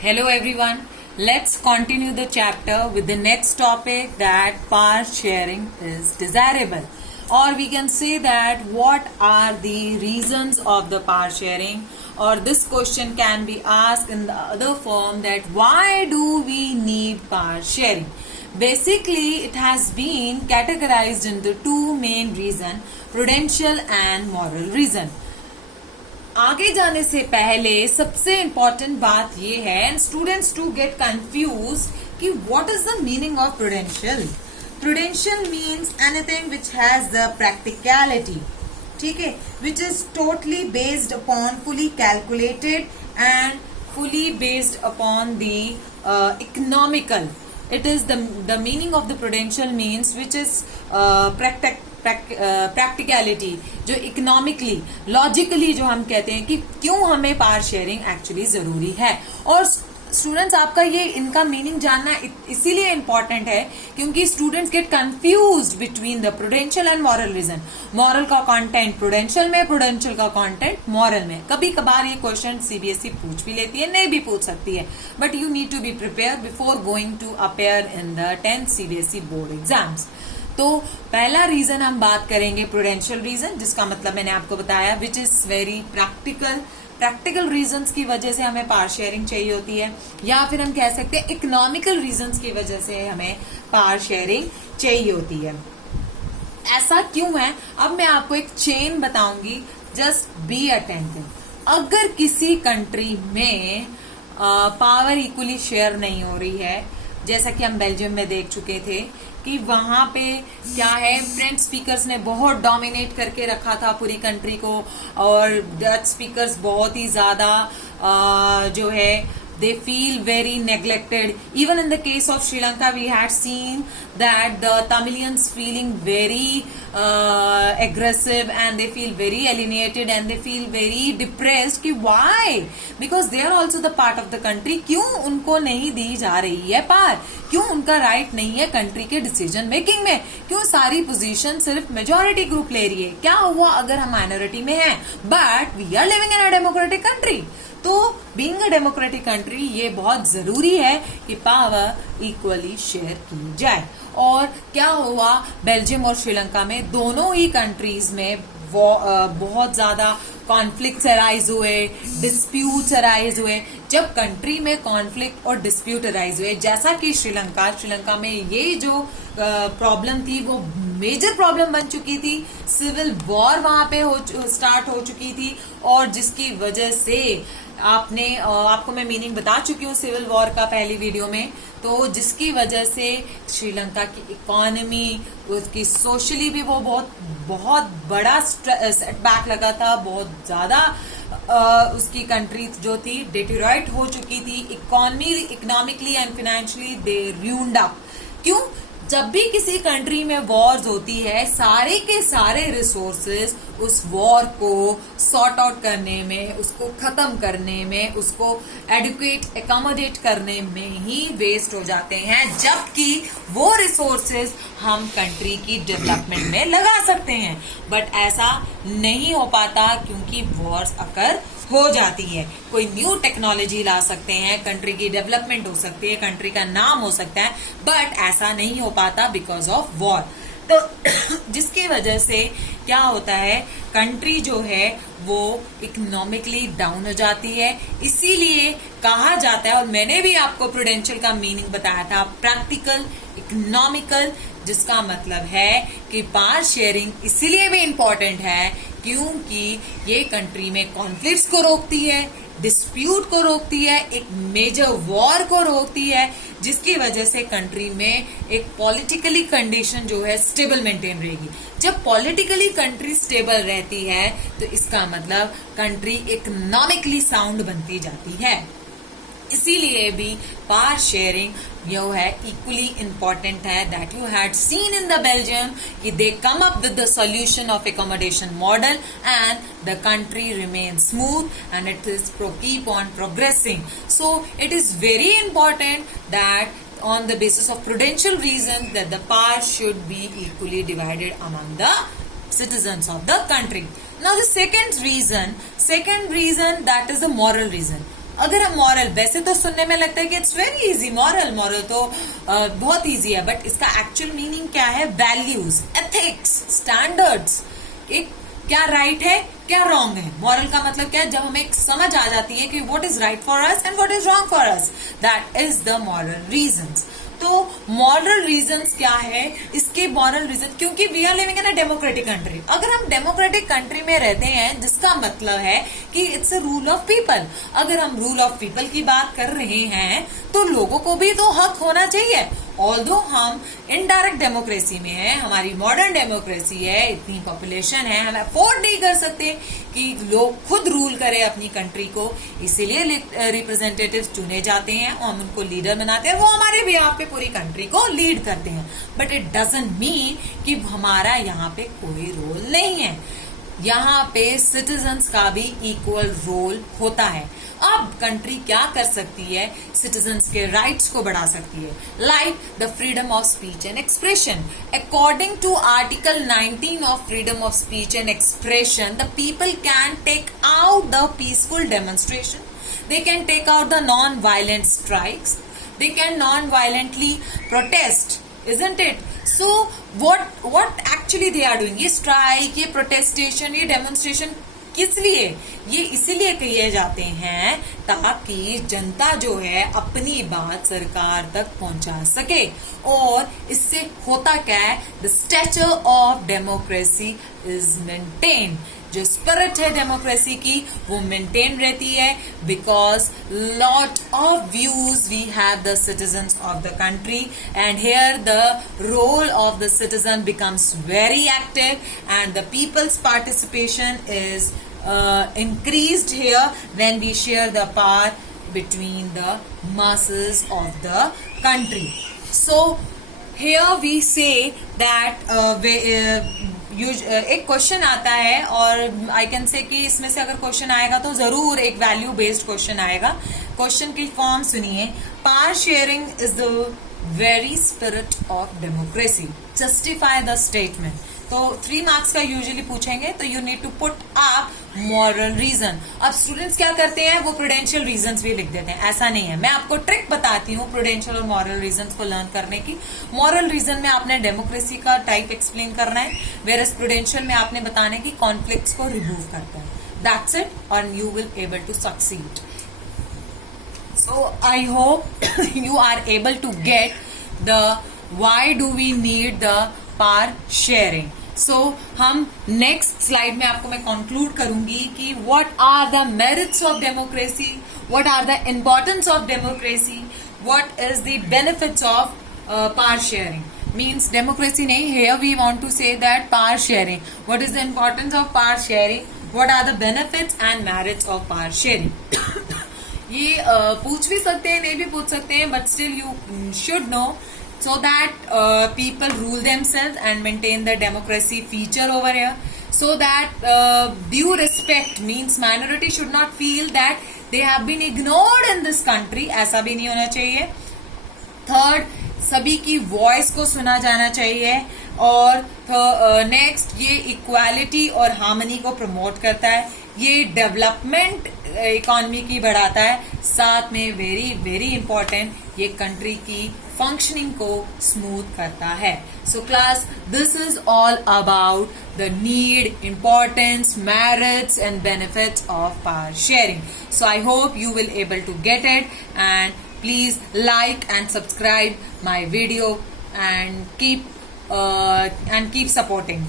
Hello everyone. Let's continue the chapter with the next topic that power sharing is desirable. Or we can say that what are the reasons of the power sharing, or this question can be asked in the other form that why do we need power sharing? Basically, it has been categorized into two main reasons, prudential and moral reason. आगे जाने से पहले सबसे important बात ये है and students to get confuse कि what is the meaning of prudential. Prudential means anything which has the practicality, ठीक है, which is totally based upon fully calculated and fully based upon the economical. It is the meaning of the prudential means which is practicality, जो economically logically जो हम कहते हैं कि क्यों हमें पावर शेयरिंग एक्चुअली जरूरी है. और स्टूडेंट्स आपका ये इनका मीनिंग जानना इसीलिए इम्पॉर्टेंट है क्योंकि students get confused between the prudential and moral reason. Moral का कंटेंट प्रूडेंशियल में, प्रूडेंशियल का कंटेंट मॉरल में. कभी कभार ये क्वेश्चन सीबीएसई पूछ भी लेती है, नहीं भी पूछ सकती है, but you need to be prepare before going to appear in the 10th CBSE board exams. तो पहला रीजन हम बात करेंगे प्रूडेंशियल रीजन, जिसका मतलब मैंने आपको बताया which is very practical reasons की वजह से हमें पावर शेयरिंग चाहिए होती है, या फिर हम कह सकते हैं इकोनॉमिकल रीजंस की वजह से हमें पावर शेयरिंग चाहिए होती है. ऐसा क्यों है अब मैं आपको एक चेन बताऊंगी, जस्ट बी अटेंटिव. अगर किसी कंट्री में पावर इक्वली शेयर नहीं हो रही है, जैसा कि हम बेल्जियम में देख चुके थे कि वहां पे क्या है, फ्रेंच स्पीकर्स ने बहुत डोमिनेट करके रखा था पूरी कंट्री को, और डच स्पीकर्स बहुत ही ज्यादा जो है they feel very neglected. Even in the case of Sri Lanka, we had seen that the Tamilians feeling very aggressive and they feel very alienated and they feel very depressed. कि why? Because they are also the part of the country. क्यों उनको नहीं दी जा रही है power? क्यों उनका right नहीं है कंट्री के डिसीजन मेकिंग में? क्यों सारी पोजीशन सिर्फ मेजोरिटी ग्रुप ले रही है? क्या हुआ अगर हम माइनॉरिटी में हैं but we are living in a democratic country? तो बीइंग अ डेमोक्रेटिक कंट्री ये बहुत जरूरी है कि पावर इक्वली शेयर की जाए. और क्या हुआ बेल्जियम और श्रीलंका में, दोनों ही कंट्रीज में बहुत ज्यादा कॉन्फ्लिक्ट्स अराइज हुए, डिस्प्यूट्स अराइज हुए. जब कंट्री में कॉन्फ्लिक्ट और डिस्प्यूट अराइज हुए, जैसा कि श्रीलंका में ये जो प्रॉब्लम थी वो मेजर प्रॉब्लम बन चुकी थी, सिविल वॉर वहां पे स्टार्ट हो चुकी थी, और जिसकी वजह से आपको मैं मीनिंग बता चुकी हूँ सिविल वॉर का पहली वीडियो में. तो जिसकी वजह से श्रीलंका की इकोनॉमी, उसकी सोशली भी वो बहुत बड़ा सेटबैक लगा था. बहुत ज्यादा उसकी कंट्री जो थी डिटेरियोरेट हो चुकी थी, economically and financially they ruined up. क्यों? जब भी किसी कंट्री में वॉर्स होती है, सारे के सारे रिसोर्सेज उस वॉर को सॉर्ट आउट करने में, उसको खत्म करने में, उसको एडुकेट एकोमोडेट करने में ही वेस्ट हो जाते हैं, जबकि वो रिसोर्सेज हम कंट्री की डेवलपमेंट में लगा सकते हैं. बट ऐसा नहीं हो पाता क्योंकि वॉर्स अकर हो जाती है. कोई न्यू टेक्नोलॉजी ला सकते हैं, कंट्री की डेवलपमेंट हो सकती है, कंट्री का नाम हो सकता है, बट ऐसा नहीं हो पाता बिकॉज ऑफ वॉर. तो जिसकी वजह से क्या होता है, कंट्री जो है वो इकोनॉमिकली डाउन हो जाती है. इसीलिए कहा जाता है, और मैंने भी आपको प्रूडेंशियल का मीनिंग बताया था, प्रैक्टिकल, इकोनॉमिकल, जिसका मतलब है कि पावर शेयरिंग इसीलिए भी इंपॉर्टेंट है क्योंकि ये कंट्री में कॉन्फ्लिक्ट्स को रोकती है, डिस्प्यूट को रोकती है, एक मेजर वॉर को रोकती है, जिसकी वजह से कंट्री में एक पॉलिटिकली कंडीशन जो है स्टेबल मेंटेन रहेगी. जब पॉलिटिकली कंट्री स्टेबल रहती है तो इसका मतलब कंट्री इकोनॉमिकली साउंड बनती जाती है. इसीलिए भी पावर शेयरिंग जो है इक्वली इम्पॉर्टेंट है. That you had seen in the Belgium कि they come up with the solution of accommodation model and the country remain smooth and it is keep on progressing. So it is very important that on the basis of prudential reasons that the power should be equally divided among the citizens of the country. Now the second reason that is the moral reason. अगर हम moral, वैसे तो सुनने में लगता है कि it's very easy, moral तो बहुत इजी है, बट इसका एक्चुअल मीनिंग क्या है? वैल्यूज, एथिक्स, स्टैंडर्ड्स, एक क्या राइट है क्या रॉन्ग है। मॉरल का मतलब क्या है? जब हमें समझ आ जाती है कि what is right for us and what is wrong for us, that is the moral reasons. तो मॉरल रीजंस क्या है? इसके मॉरल रीजन, क्योंकि we are living in a democratic country. अगर हम डेमोक्रेटिक कंट्री में रहते हैं, जिसका मतलब है कि it's a rule of people. अगर हम रूल ऑफ पीपल की बात कर रहे हैं तो लोगों को भी तो हक होना चाहिए। ऑल्दो हम इनडायरेक्ट डेमोक्रेसी में है, हमारी मॉडर्न डेमोक्रेसी है, इतनी पॉपुलेशन है, हम अफोर्ड नहीं कर सकते कि लोग खुद रूल करें अपनी कंट्री को, इसीलिए रिप्रेजेंटेटिव्स चुने जाते हैं और हम उनको लीडर बनाते हैं, वो हमारे भी यहाँ पे पूरी कंट्री को लीड करते हैं। बट इट डजंट मीन कि हमारा यहाँ पे कोई रोल नहीं है। यहाँ पे सिटीजन्स का भी इक्वल रोल होता है। अब कंट्री क्या कर सकती है? सिटीजन्स के राइट्स को बढ़ा सकती है, like the freedom of speech and expression. According to article 19 of freedom of speech and expression, the people can take out the peaceful demonstration, they can take out the non-violent strikes, they can non-violently protest, isn't it? So what actually they are doing? ये strike, ये protestation, ये demonstration किस लिए? ये इसीलिए किए जाते हैं ताकि जनता जो है अपनी बात सरकार तक पहुंचा सके। और इससे होता क्या है? The stature of democracy is maintain. जो स्पिरिट है डेमोक्रेसी की वो मेंटेन रहती है, because lot of views we have the citizens of the country, and here the role of the citizen becomes very active and the people's participation is increased here when we share the power between the masses of the country. So here we say that एक question आता है, और I can say कि इसमें से अगर question आएगा तो जरूर एक वैल्यू बेस्ड क्वेश्चन आएगा। क्वेश्चन की फॉर्म सुनिए। Power sharing is the very spirit of democracy, justify the statement. तो 3 मार्क्स का यूजुअली पूछेंगे, तो you need to put up moral reason. अब स्टूडेंट्स क्या करते हैं? वो प्रूडेंशियल रीजंस भी लिख देते हैं। ऐसा नहीं है, मैं आपको ट्रिक बताती हूँ प्रूडेंशियल और मॉरल रीजंस को लर्न करने की। मॉरल रीजन में आपने डेमोक्रेसी का टाइप एक्सप्लेन करना है, वेरस प्रूडेंशियल में आपने बताने की कॉन्फ्लिक्ट्स को रिमूव करता है। दैट्स इट, और you will able to succeed. So I hope you are able to get the why do we need the power sharing. So हम next slide में आपको मैं conclude करूंगी कि what are the merits of democracy, what are the importance of democracy, what is the benefits of power sharing. Means democracy नहीं, here we want to say that power sharing. What is the importance of power sharing? What are the benefits and merits of power sharing? ये पूछ भी सकते हैं, नहीं भी पूछ सकते हैं, but still you should know so that people rule themselves and maintain the democracy feature over here, so that due respect means minority should not feel that they have been ignored in this country. ऐसा भी नहीं होना चाहिए। Third, सभी की voice को सुना जाना चाहिए। और नेक्स्ट, ये इक्वालिटी और हार्मनी को प्रमोट करता है, ये डेवलपमेंट इकोनॉमी की बढ़ाता है, साथ में वेरी वेरी इंपॉर्टेंट ये कंट्री की फंक्शनिंग को स्मूथ करता है। So class, this is all about the need, importance, merits and benefits of power sharing. So I hope you will able to get it, and please like and subscribe my video and keep supporting.